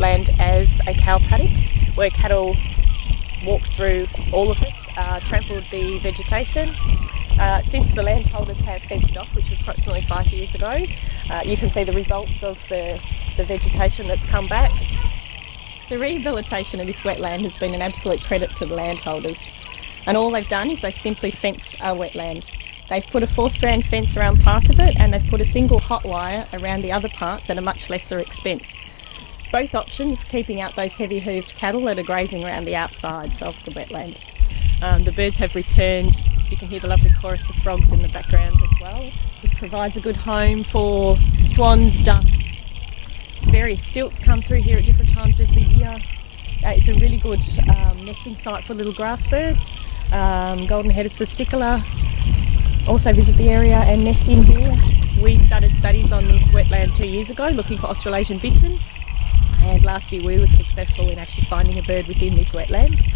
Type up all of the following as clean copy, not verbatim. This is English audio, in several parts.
wetland as a cow paddock where cattle walked through all of it, trampled the vegetation. Since the landholders have fenced off, which was approximately 5 years ago, you can see the results of the vegetation that's come back. The rehabilitation of this wetland has been an absolute credit to the landholders, and all they've done is they've simply fenced our wetland. They've put a 4-strand fence around part of it, and they've put a single hot wire around the other parts at a much lesser expense. Both options keeping out those heavy hooved cattle that are grazing around the outsides of the wetland. The birds have returned. You can hear the lovely chorus of frogs in the background as well. It provides a good home for swans, ducks. Various stilts come through here at different times of the year. It's a really good nesting site for little grass birds. Golden-headed cisticola also visit the area and nest in here. We started studies on this wetland 2 years ago looking for Australasian bittern, and last year we were successful in actually finding a bird within this wetland.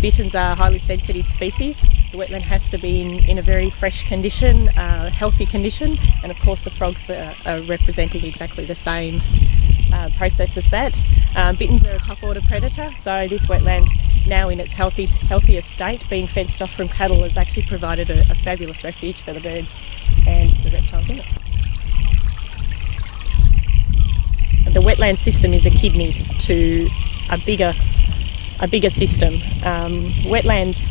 Bitterns are a highly sensitive species. The wetland has to be in a very fresh condition, healthy condition, and of course the frogs are representing exactly the same process as that. Bitterns are a top order predator, so this wetland, now in its healthiest state, being fenced off from cattle, has actually provided a fabulous refuge for the birds and the reptiles in it. The wetland system is a kidney to a bigger system. Wetlands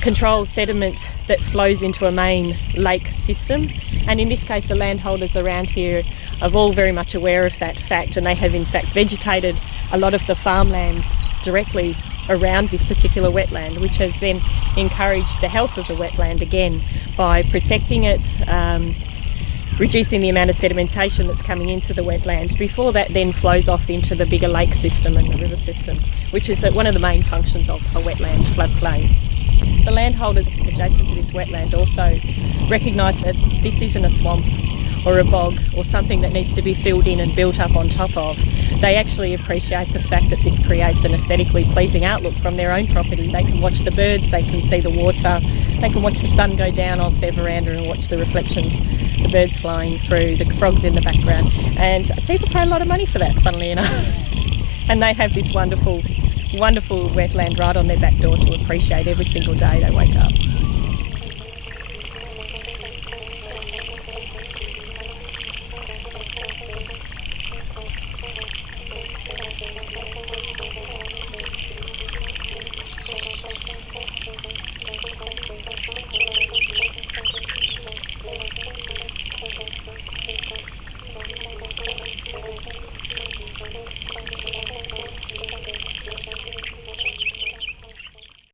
control sediment that flows into a main lake system, and in this case the landholders around here are all very much aware of that fact, and they have in fact vegetated a lot of the farmlands directly around this particular wetland, which has then encouraged the health of the wetland again by protecting it, reducing the amount of sedimentation that's coming into the wetland before that then flows off into the bigger lake system and the river system, which is one of the main functions of a wetland floodplain. The landholders adjacent to this wetland also recognise that this isn't a swamp or a bog or something that needs to be filled in and built up on top of. They actually appreciate the fact that this creates an aesthetically pleasing outlook from their own property. They can watch the birds, they can see the water, they can watch the sun go down off their veranda and watch the reflections, the birds flying through, the frogs in the background. And people pay a lot of money for that, funnily enough. And they have this wonderful wetland right on their back door to appreciate every single day they wake up.